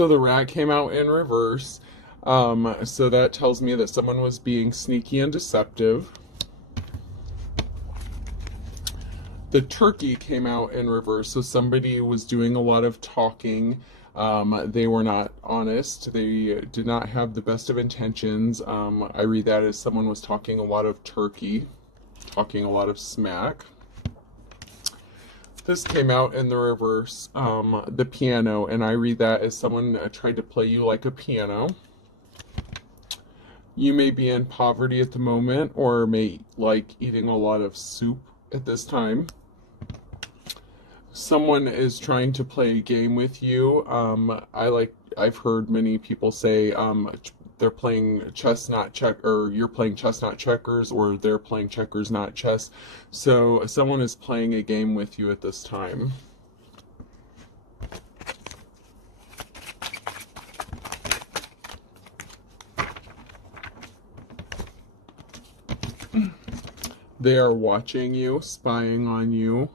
So the rat came out in reverse. So that tells me that someone was being sneaky and deceptive. The turkey came out in reverse. So somebody was doing a lot of talking. They were not honest. They did not have the best of intentions. I read that as someone was talking a lot of turkey, talking a lot of smack. This came out in the reverse, the piano, and I read that as someone tried to play you like a piano. You may be in poverty at the moment, or may like eating a lot of soup at this time. Someone is trying to play a game with you. I've heard many people say they're playing chess, not check, or you're playing chess, not checkers, or they're playing checkers, not chess. So someone is playing a game with you at this time. They are watching you, spying on you,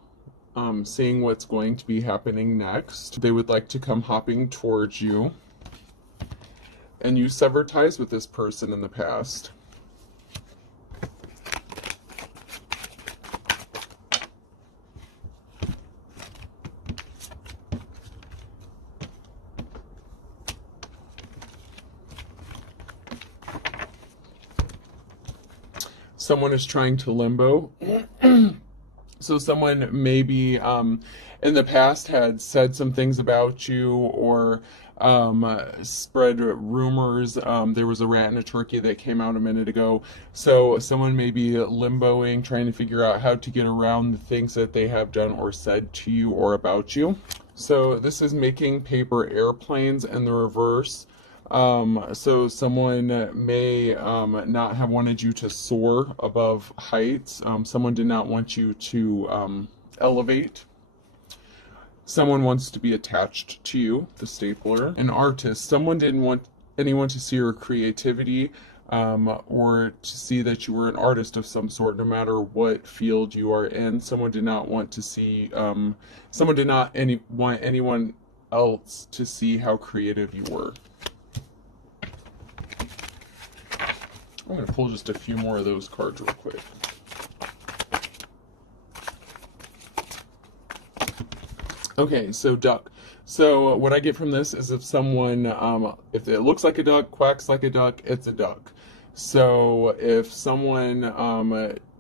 seeing what's going to be happening next. They would like to come hopping towards you. And you severed ties with this person in the past. Someone is trying to limbo. So someone maybe in the past had said some things about you, or spread rumors. There was a rat and a turkey that came out a minute ago. So someone may be limboing, trying to figure out how to get around the things that they have done or said to you or about you. So this is making paper airplanes in the reverse. So someone may not have wanted you to soar above heights. Someone did not want you to elevate. Someone wants to be attached to you, the stapler. An artist. Someone didn't want anyone to see your creativity, or to see that you were an artist of some sort, no matter what field you are in. Someone did not want to see, someone did not want anyone else to see how creative you were. I'm going to pull just a few more of those cards real quick. Okay, so duck. So what I get from this is if someone, if it looks like a duck, quacks like a duck, it's a duck. So if someone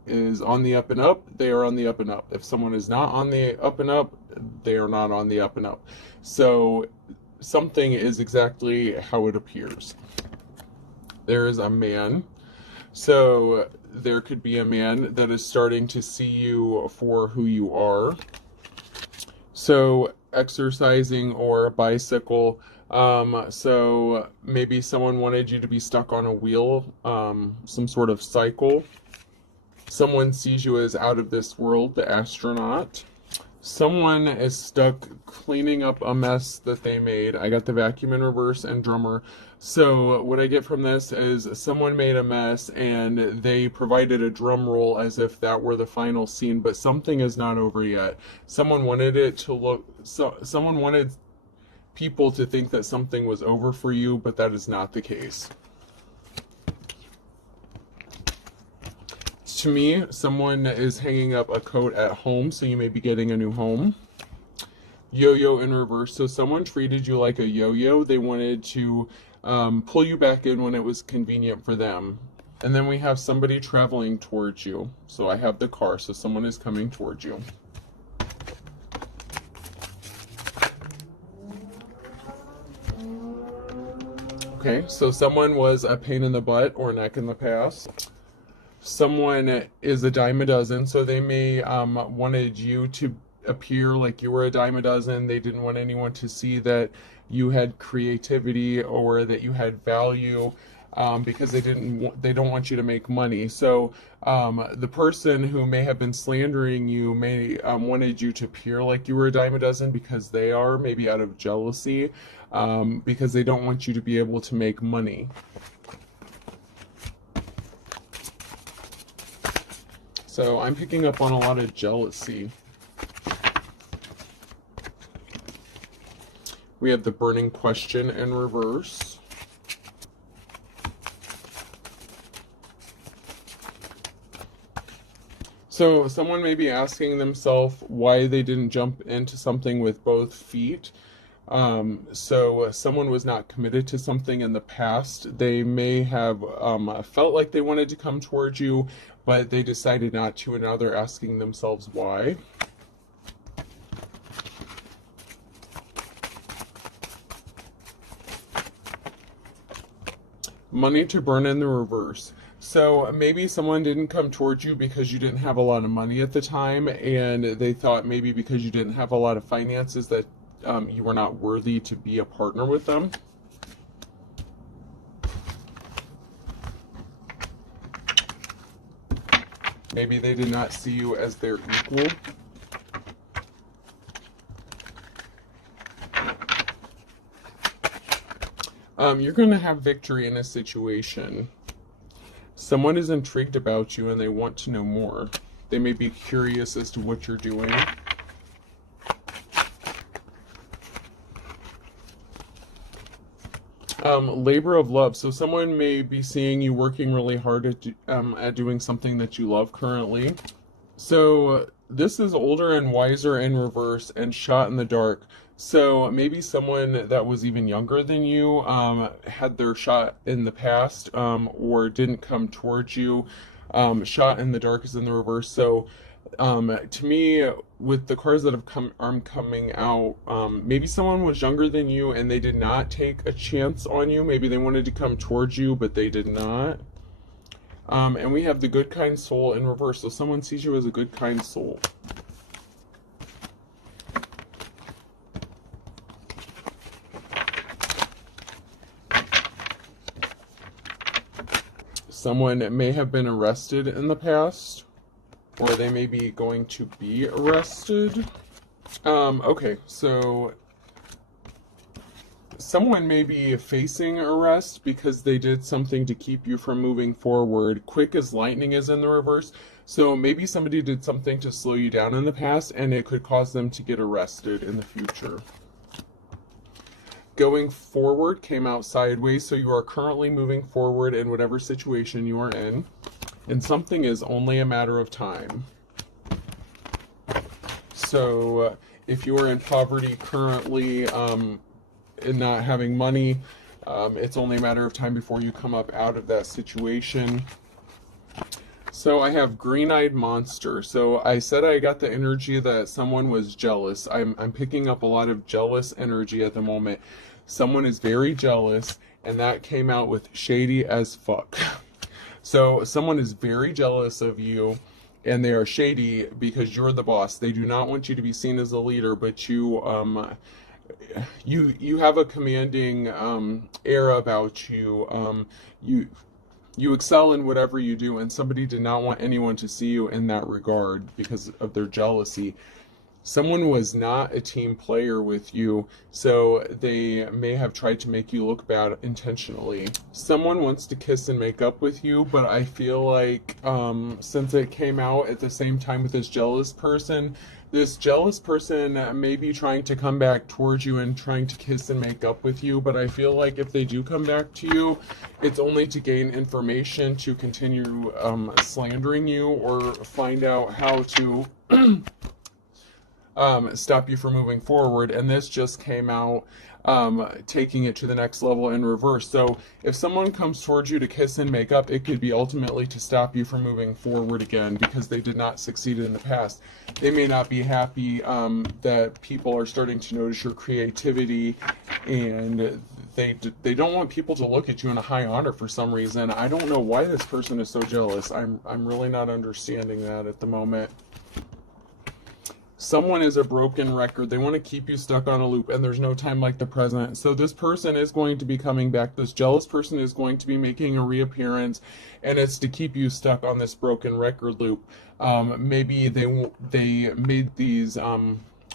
is on the up and up, they are on the up and up. If someone is not on the up and up, they are not on the up and up. So something is exactly how it appears. There is a man. So there could be a man that is starting to see you for who you are. So exercising or a bicycle. So maybe someone wanted you to be stuck on a wheel, some sort of cycle. Someone sees you as out of this world, the astronaut. Someone is stuck cleaning up a mess that they made. I got the vacuum in reverse and drummer. So what I get from this is someone made a mess and they provided a drum roll as if that were the final scene, but something is not over yet. Someone wanted it to look, someone wanted people to think that something was over for you, but that is not the case. To me, someone is hanging up a coat at home, so you may be getting a new home. Yo-yo in reverse. So someone treated you like a yo-yo. They wanted to pull you back in when it was convenient for them. And then we have somebody traveling towards you. So I have the car, so someone is coming towards you. Okay, so someone was a pain in the butt or neck in the past. Someone is a dime a dozen, so they may wanted you to appear like you were a dime a dozen. They didn't want anyone to see that you had creativity or that you had value, because they don't want you to make money. So the person who may have been slandering you may wanted you to appear like you were a dime a dozen because they are, maybe out of jealousy, because they don't want you to be able to make money. So I'm picking up on a lot of jealousy. We have the burning question in reverse. So someone may be asking themselves why they didn't jump into something with both feet. So someone was not committed to something in the past. They may have felt like they wanted to come towards you, but they decided not to, and now they're asking themselves why. Money to burn in the reverse. So maybe someone didn't come towards you because you didn't have a lot of money at the time, and they thought maybe because you didn't have a lot of finances that you were not worthy to be a partner with them. Maybe they did not see you as their equal. You're going to have victory in a situation. Someone is intrigued about you and they want to know more. They may be curious as to what you're doing. Labor of love. So someone may be seeing you working really hard at doing something that you love currently. So this is older and wiser in reverse and shot in the dark. So maybe someone that was even younger than you had their shot in the past or didn't come towards you. Shot in the dark is in the reverse. So to me, with the cards that have coming out, maybe someone was younger than you and they did not take a chance on you. Maybe they wanted to come towards you, but they did not. And we have the good, kind soul in reverse. So someone sees you as a good, kind soul. Someone may have been arrested in the past, or they may be going to be arrested. Okay, so someone may be facing arrest because they did something to keep you from moving forward. Quick as lightning is in the reverse. So maybe somebody did something to slow you down in the past, and it could cause them to get arrested in the future. Going forward came out sideways, so you are currently moving forward in whatever situation you are in, and something is only a matter of time. So if you are in poverty currently and not having money, it's only a matter of time before you come up out of that situation. So I have green-eyed monster. So I said I got the energy that someone was jealous. I'm picking up a lot of jealous energy at the moment. Someone is very jealous, and that came out with shady as fuck. So someone is very jealous of you, and they are shady because you're the boss. They do not want you to be seen as a leader, but you have a commanding air about you. You excel in whatever you do, and somebody did not want anyone to see you in that regard because of their jealousy. Someone was not a team player with you, so they may have tried to make you look bad intentionally. Someone wants to kiss and make up with you, but I feel like since it came out at the same time with this jealous person may be trying to come back towards you and trying to kiss and make up with you, but I feel like if they do come back to you, it's only to gain information to continue slandering you or find out how to stop you from moving forward. And this just came out taking it to the next level in reverse. So if someone comes towards you to kiss and make up, it could be ultimately to stop you from moving forward again because they did not succeed in the past. They may not be happy that people are starting to notice your creativity, and they don't want people to look at you in a high honor for some reason. I don't know why this person is so jealous. I'm really not understanding that at the moment. Someone is a broken record. They want to keep you stuck on a loop, and there's no time like the present. So this person is going to be coming back. This jealous person is going to be making a reappearance, and it's to keep you stuck on this broken record loop. Maybe they made these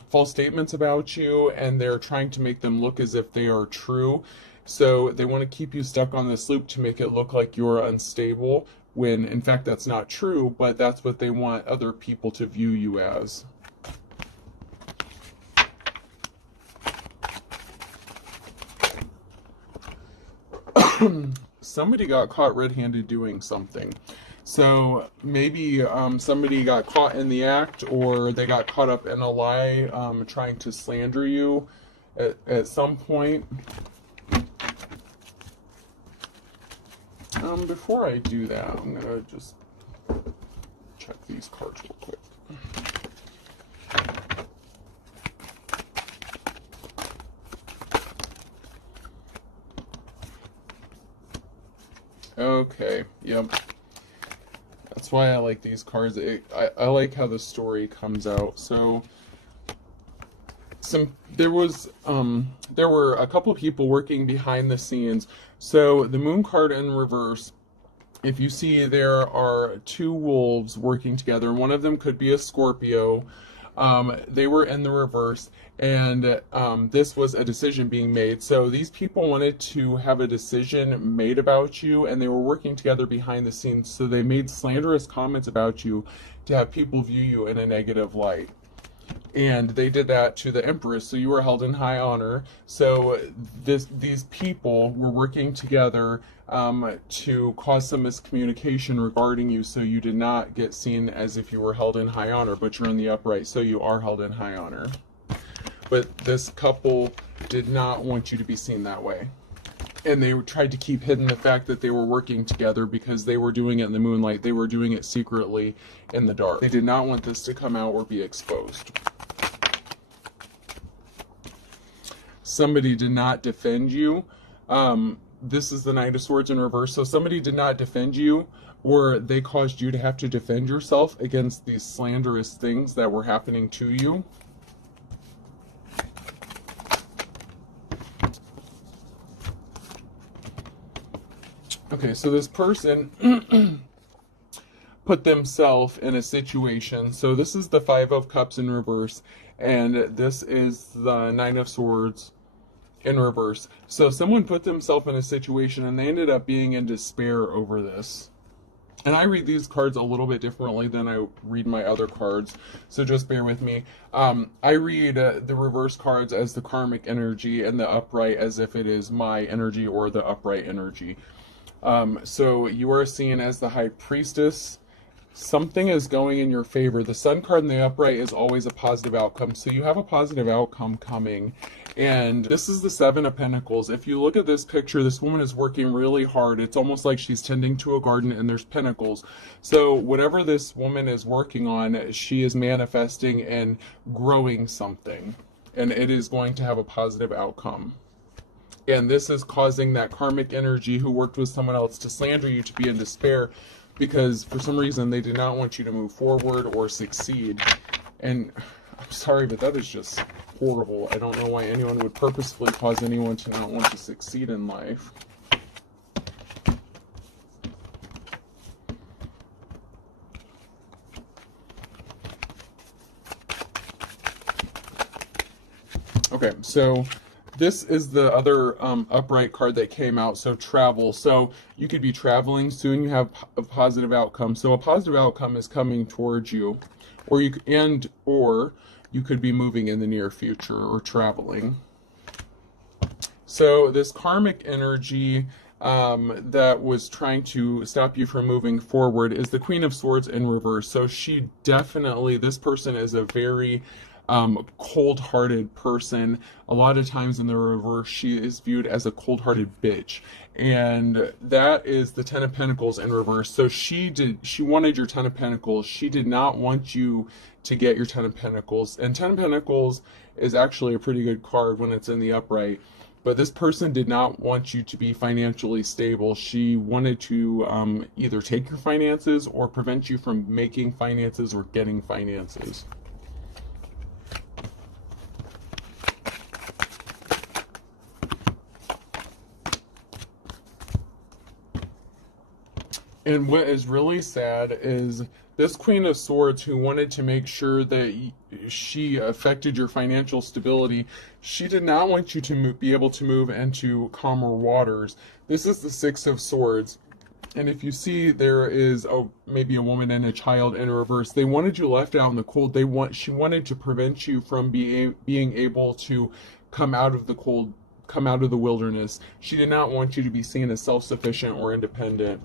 false statements about you, and they're trying to make them look as if they are true. So they want to keep you stuck on this loop to make it look like you're unstable, when in fact that's not true, but that's what they want other people to view you as. Somebody got caught red-handed doing something. So maybe somebody got caught in the act, or they got caught up in a lie, trying to slander you at some point. Before I do that, I'm going to just check these cards real quick. Okay, yep. That's why I like these cards. I like how the story comes out. So there were a couple people working behind the scenes. So the moon card in reverse, if you see, there are two wolves working together. One of them could be a Scorpio. They were in the reverse, and this was a decision being made. So these people wanted to have a decision made about you, and they were working together behind the scenes. So they made slanderous comments about you to have people view you in a negative light. And they did that to the Empress, so you were held in high honor. So these people were working together to cause some miscommunication regarding you, so you did not get seen as if you were held in high honor, but you're in the upright, so you are held in high honor. But this couple did not want you to be seen that way. And they tried to keep hidden the fact that they were working together, because they were doing it in the moonlight. They were doing it secretly in the dark. They did not want this to come out or be exposed. Somebody did not defend you. This is the Knight of Swords in reverse. So somebody did not defend you, or they caused you to have to defend yourself against these slanderous things that were happening to you. Okay, so this person put themselves in a situation. So this is the Five of Cups in reverse, and this is the Nine of Swords in reverse. So someone put themselves in a situation, and they ended up being in despair over this. And I read these cards a little bit differently than I read my other cards, so just bear with me. I read the reverse cards as the karmic energy, and the upright as if it is my energy or the upright energy. So you are seen as the High Priestess. Something is going in your favor. The Sun card in the upright is always a positive outcome. So you have a positive outcome coming. And this is the Seven of Pentacles. If you look at this picture, this woman is working really hard. It's almost like she's tending to a garden, and there's pentacles. So whatever this woman is working on, she is manifesting and growing something. And it is going to have a positive outcome. And this is causing that karmic energy who worked with someone else to slander you to be in despair, because for some reason they did not want you to move forward or succeed. And I'm sorry, but that is just horrible. I don't know why anyone would purposefully cause anyone to not want to succeed in life. Okay, so this is the other upright card that came out. So travel. So you could be traveling soon. You have a positive outcome. So a positive outcome is coming towards you, or you could be moving in the near future or traveling. So this karmic energy that was trying to stop you from moving forward is the Queen of Swords in reverse. So this person is a very cold-hearted person. A lot of times in the reverse, she is viewed as a cold-hearted bitch, and that is the Ten of Pentacles in reverse. So she wanted your Ten of Pentacles. She did not want you to get your Ten of Pentacles, and Ten of Pentacles is actually a pretty good card when it's in the upright. But this person did not want you to be financially stable. She wanted to either take your finances or prevent you from making finances or getting finances. And what is really sad is this Queen of Swords, who wanted to make sure that she affected your financial stability, she did not want you to be able to move into calmer waters. This is the Six of Swords. And if you see, there is maybe a woman and a child in reverse. They wanted you left out in the cold. She wanted to prevent you from being able to come out of the cold come out of the wilderness. She did not want you to be seen as self-sufficient or independent.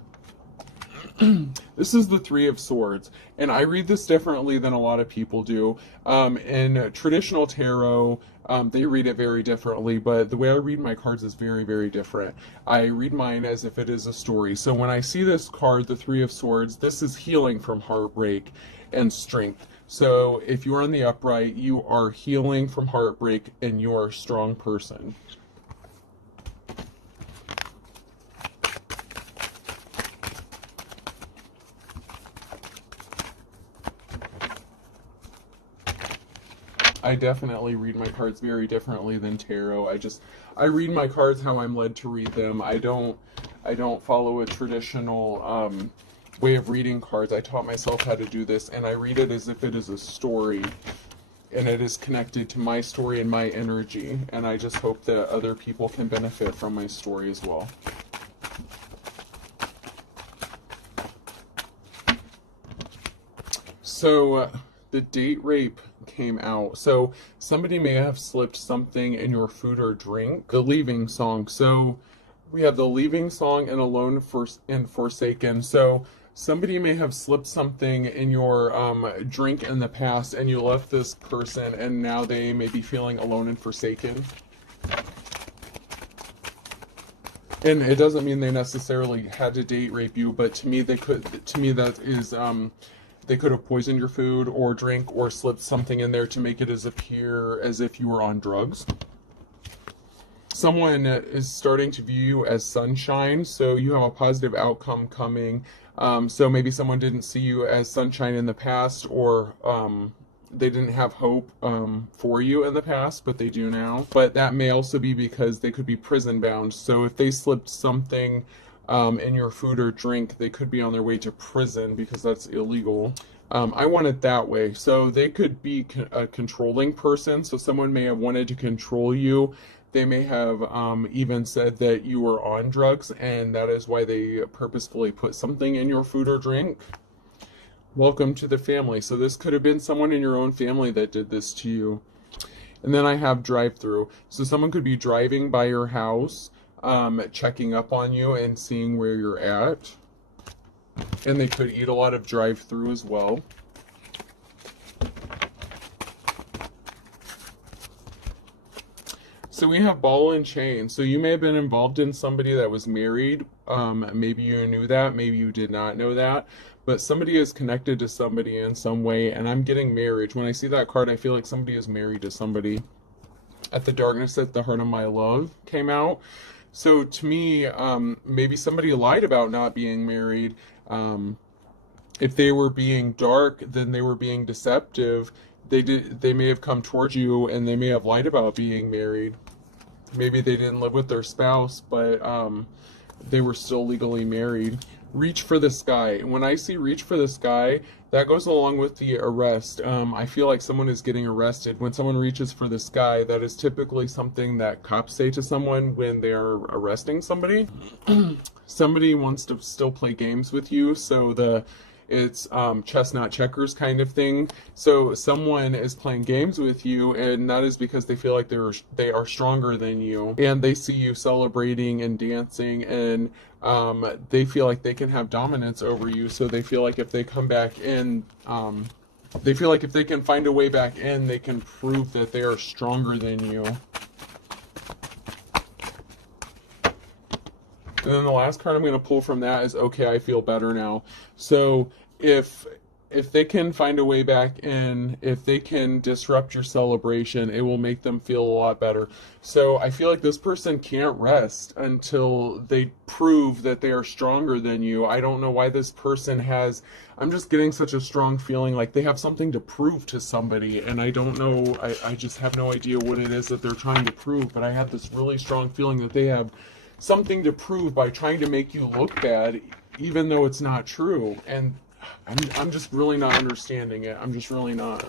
This is the Three of Swords, and I read this differently than a lot of people do. In traditional tarot, they read it very differently, but the way I read my cards is very, very different. I read mine as if it is a story. So when I see this card, the Three of Swords, this is healing from heartbreak and strength. So if you're on the upright, you are healing from heartbreak and you are a strong person. I definitely read my cards very differently than tarot. I read my cards how I'm led to read them. I don't follow a traditional way of reading cards. I taught myself how to do this, and I read it as if it is a story, and it is connected to my story and my energy, and I just hope that other people can benefit from my story as well. So the date rape came out. So somebody may have slipped something in your food or drink. The leaving song. So we have the leaving song and alone and forsaken. So somebody may have slipped something in your drink in the past, and you left this person, and now they may be feeling alone and forsaken. And it doesn't mean they necessarily had to date rape you, but to me that is they could have poisoned your food or drink or slipped something in there to make it appear as if you were on drugs. Someone is starting to view you as sunshine, so you have a positive outcome coming. So maybe someone didn't see you as sunshine in the past, or they didn't have hope for you in the past, but they do now. But that may also be because they could be prison bound. So if they slipped something in your food or drink, they could be on their way to prison because that's illegal. I want it that way. So they could be a controlling person. So someone may have wanted to control you. They may have even said that you were on drugs, and that is why they purposefully put something in your food or drink. Welcome to the family. So this could have been someone in your own family that did this to you. And then I have drive-through. So someone could be driving by your house, checking up on you and seeing where you're at. And they could eat a lot of drive-through as well. So we have ball and chain. So you may have been involved in somebody that was married. Maybe you knew that, maybe you did not know that. But somebody is connected to somebody in some way, and I'm getting marriage. When I see that card, I feel like somebody is married to somebody. At the darkness at the heart of my love came out. So to me, maybe somebody lied about not being married. If they were being dark, then they were being deceptive. They may have come towards you and they may have lied about being married. Maybe they didn't live with their spouse, but they were still legally married. Reach for the sky. When I see reach for the sky, that goes along with the arrest. I feel like someone is getting arrested. When someone reaches for the sky, that is typically something that cops say to someone when they are arresting somebody. Somebody wants to still play games with you, so it's chess not checkers kind of thing. So someone is playing games with you, and that is because they feel like they are stronger than you, and they see you celebrating and dancing, and they feel like they can have dominance over you. So they feel like if they come back in, they feel like if they can find a way back in, they can prove that they are stronger than you. And then the last card I'm going to pull from that is, okay, I feel better now. So if they can find a way back in, if they can disrupt your celebration, it will make them feel a lot better. So I feel like this person can't rest until they prove that they are stronger than you. I don't know why this person I'm just getting such a strong feeling like they have something to prove to somebody, and I don't know, I just have no idea what it is that they're trying to prove, but I have this really strong feeling that they have something to prove by trying to make you look bad, even though it's not true. And I'm just really not understanding it. I'm just really not.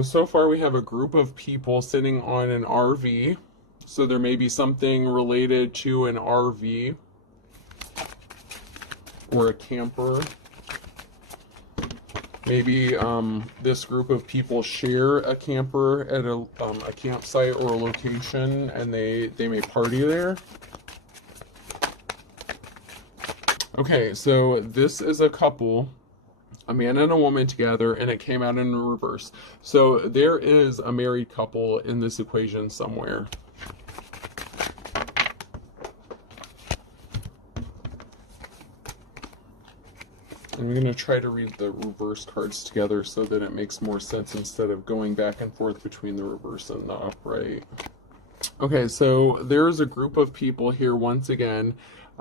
So far we have a group of people sitting on an RV. So there may be something related to an RV or a camper. Maybe this group of people share a camper at a campsite or a location, and they may party there. Okay, so this is a couple, a man and a woman together, and it came out in reverse. So there is a married couple in this equation somewhere. I'm going to try to read the reverse cards together so that it makes more sense instead of going back and forth between the reverse and the upright. Okay, so there's a group of people here once again.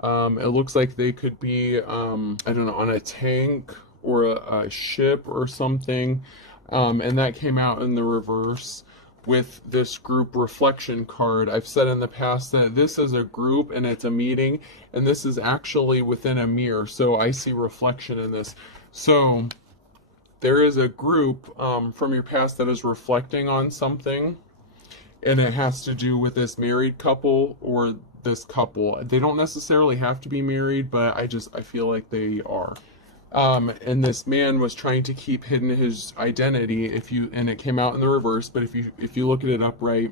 It looks like they could be, I don't know, on a tank or a ship or something. And that came out in the reverse with this group reflection card. I've said in the past that this is a group and it's a meeting, and this is actually within a mirror. So I see reflection in this. So there is a group from your past that is reflecting on something, and it has to do with this married couple or this couple. They don't necessarily have to be married, but I feel like they are. And this man was trying to keep hidden his identity, and it came out in the reverse, but if you look at it upright,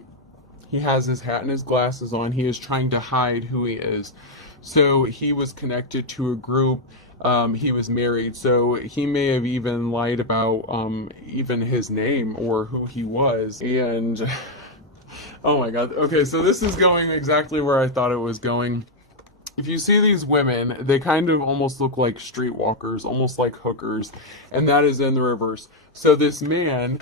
he has his hat and his glasses on. He is trying to hide who he is. So he was connected to a group. He was married, so he may have even lied about even his name or who he was. And oh my God. Okay, so this is going exactly where I thought it was going. If you see these women, they kind of almost look like streetwalkers, almost like hookers, and that is in the reverse. So this man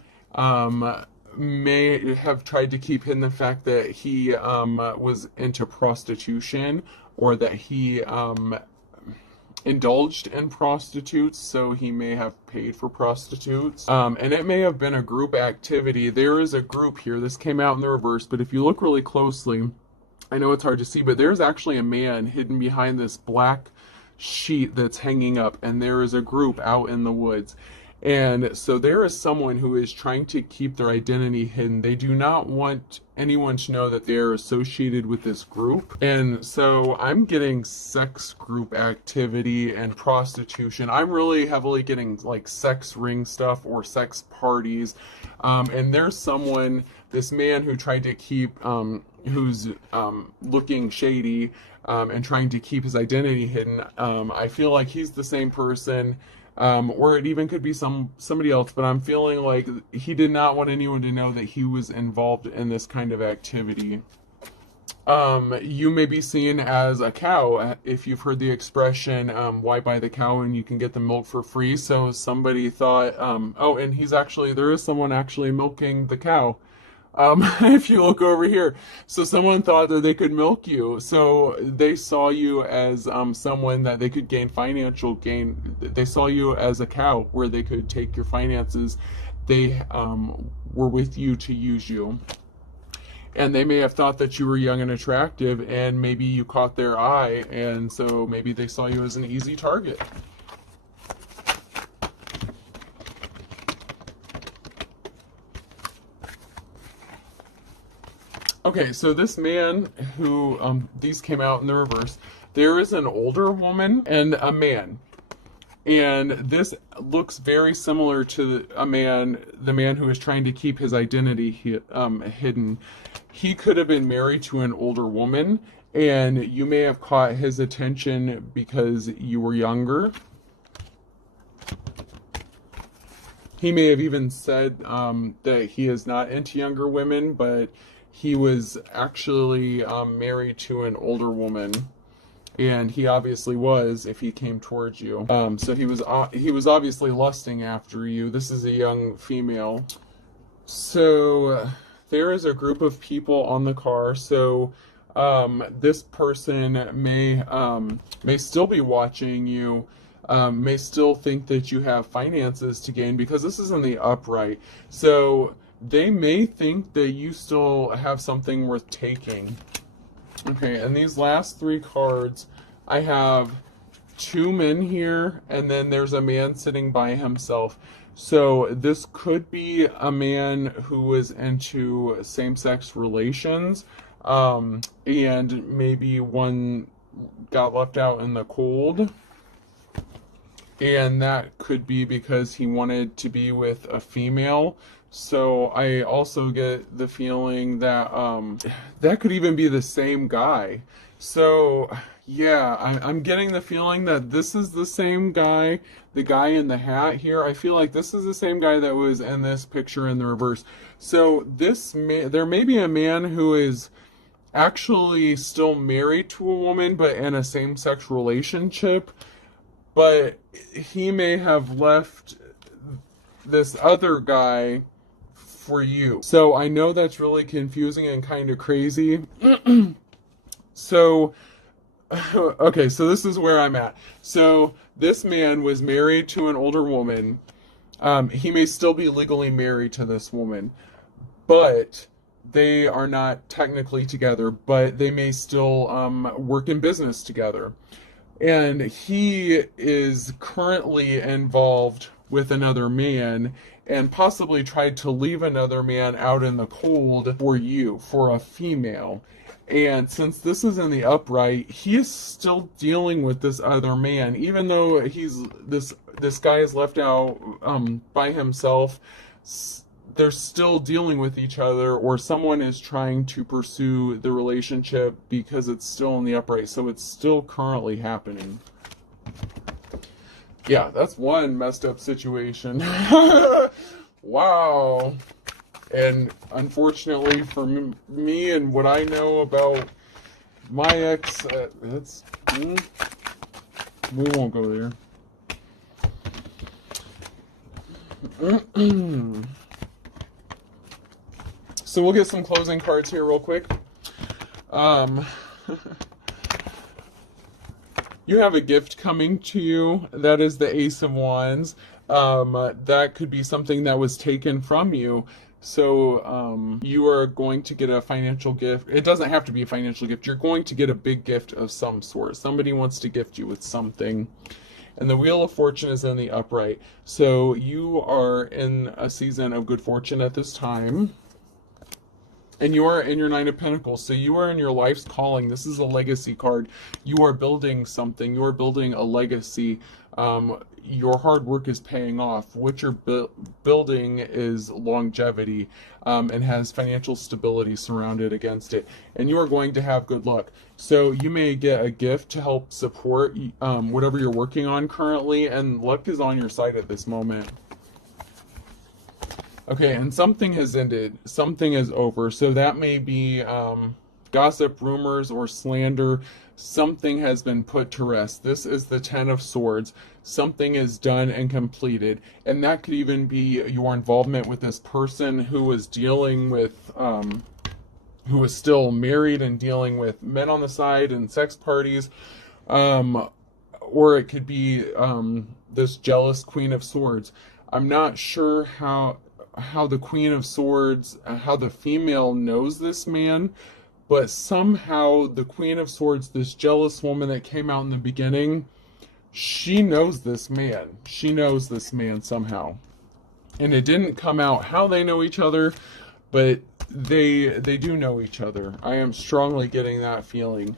may have tried to keep hidden the fact that he was into prostitution, or that he indulged in prostitutes, so he may have paid for prostitutes. And it may have been a group activity. There is a group here. This came out in the reverse, but if you look really closely, I know it's hard to see, but there's actually a man hidden behind this black sheet that's hanging up, and there is a group out in the woods. And so there is someone who is trying to keep their identity hidden. They do not want anyone to know that they are associated with this group. And so I'm getting sex group activity and prostitution. I'm really heavily getting like sex ring stuff or sex parties. And there's someone, this man who tried to keep, who's looking shady and trying to keep his identity hidden. I feel like he's the same person. Or it even could be somebody else, but I'm feeling like he did not want anyone to know that he was involved in this kind of activity. You may be seen as a cow, if you've heard the expression, why buy the cow when you can get the milk for free? So somebody thought, oh, and there is someone actually milking the cow. If you look over here, so someone thought that they could milk you, so they saw you as someone that they could gain financial gain. They saw you as a cow where they could take your finances. They were with you to use you, and they may have thought that you were young and attractive, and maybe you caught their eye, and so maybe they saw you as an easy target. Okay, so this man who, these came out in the reverse, there is an older woman and a man. And this looks very similar to the man who is trying to keep his identity hidden. He could have been married to an older woman, and you may have caught his attention because you were younger. He may have even said that he is not into younger women, but he was actually married to an older woman, and he obviously was if he came towards you. So he was obviously lusting after you. This is a young female. So there is a group of people on the car. So this person may still be watching you. May still think that you have finances to gain, because this is in the upright. So they may think that you still have something worth taking. Okay, and these last three cards, I have two men here, and then there's a man sitting by himself. So this could be a man who was into same-sex relations, and maybe one got left out in the cold. and that could be because he wanted to be with a female. So I also get the feeling that that could even be the same guy. So yeah, I'm getting the feeling that this is the same guy, the guy in the hat here. I feel like this is the same guy that was in this picture in the reverse. So there may be a man who is actually still married to a woman, but in a same-sex relationship. But he may have left this other guy for you. So I know that's really confusing and kind of crazy. So, okay, so this is where I'm at. So this man was married to an older woman. He may still be legally married to this woman, but they are not technically together, but they may still work in business together. And he is currently involved with another man and possibly tried to leave another man out in the cold for you, for a female. And since this is in the upright, he is still dealing with this other man, even though this guy is left out by himself. They're still dealing with each other, or someone is trying to pursue the relationship because it's still in the upright, so it's still currently happening. Yeah, that's one messed up situation. Wow. And unfortunately for me and what I know about my ex, we won't go there. So we'll get some closing cards here real quick. You have a gift coming to you. That is the Ace of Wands. That could be something that was taken from you. So you are going to get a financial gift. It doesn't have to be a financial gift. You're going to get a big gift of some sort. Somebody wants to gift you with something. And the Wheel of Fortune is in the upright. So you are in a season of good fortune at this time. And you are in your Nine of Pentacles. So you are in your life's calling. This is a legacy card. You are building something. You are building a legacy. Your hard work is paying off. What you're building is longevity and has financial stability surrounded against it. And you are going to have good luck. So you may get a gift to help support whatever you're working on currently. And luck is on your side at this moment. Okay, and something has ended. Something is over. So that may be gossip, rumors, or slander. Something has been put to rest. This is the Ten of Swords. Something is done and completed. And that could even be your involvement with this person who was dealing with, who was still married and dealing with men on the side and sex parties. Or it could be this jealous Queen of Swords. I'm not sure how the Queen of Swords, how the female knows this man, but somehow the Queen of Swords, this jealous woman that came out in the beginning, she knows this man. She knows this man somehow. And it didn't come out how they know each other, but they do know each other. I am strongly getting that feeling.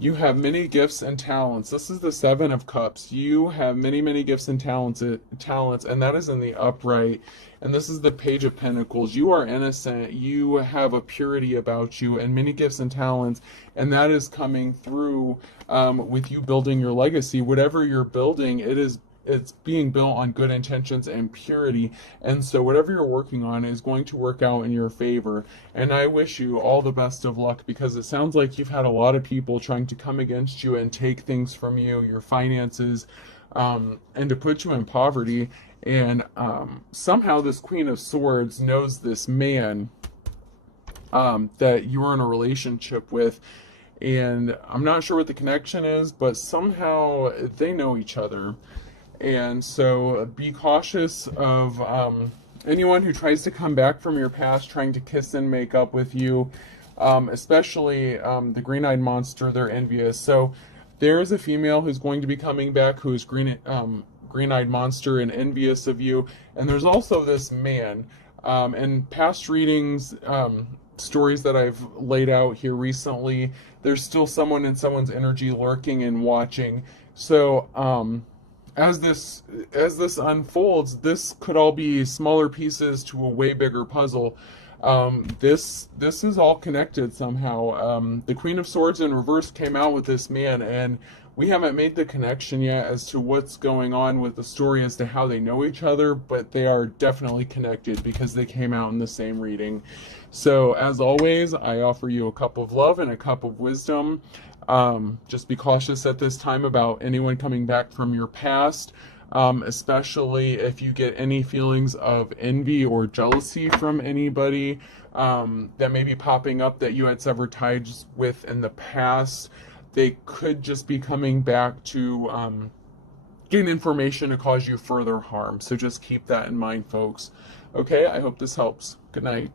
You have many gifts and talents. This is the Seven of Cups. You have many, many gifts and talents, and that is in the upright. And this is the Page of Pentacles. You are innocent. You have a purity about you and many gifts and talents, and that is coming through with you building your legacy. Whatever you're building, it's being built on good intentions and purity. And so whatever you're working on is going to work out in your favor. And I wish you all the best of luck, because it sounds like you've had a lot of people trying to come against you and take things from you, your finances, and to put you in poverty. And somehow this Queen of Swords knows this man that you're in a relationship with. And I'm not sure what the connection is, but somehow they know each other. And so be cautious of anyone who tries to come back from your past, trying to kiss and make up with you, especially the green-eyed monster. They're envious. So there is a female who's going to be coming back who is green-eyed monster and envious of you. And there's also this man. In past readings, stories that I've laid out here recently, there's still someone in someone's energy lurking and watching. So as this unfolds, this could all be smaller pieces to a way bigger puzzle. This is all connected somehow. The Queen of Swords in reverse came out with this man, and we haven't made the connection yet as to what's going on with the story as to how they know each other, but they are definitely connected because they came out in the same reading. So, as always, I offer you a cup of love and a cup of wisdom. Just be cautious at this time about anyone coming back from your past, especially if you get any feelings of envy or jealousy from anybody that may be popping up that you had severed ties with in the past. They could just be coming back to gain information to cause you further harm. So just keep that in mind, folks. Okay, I hope this helps. Good night.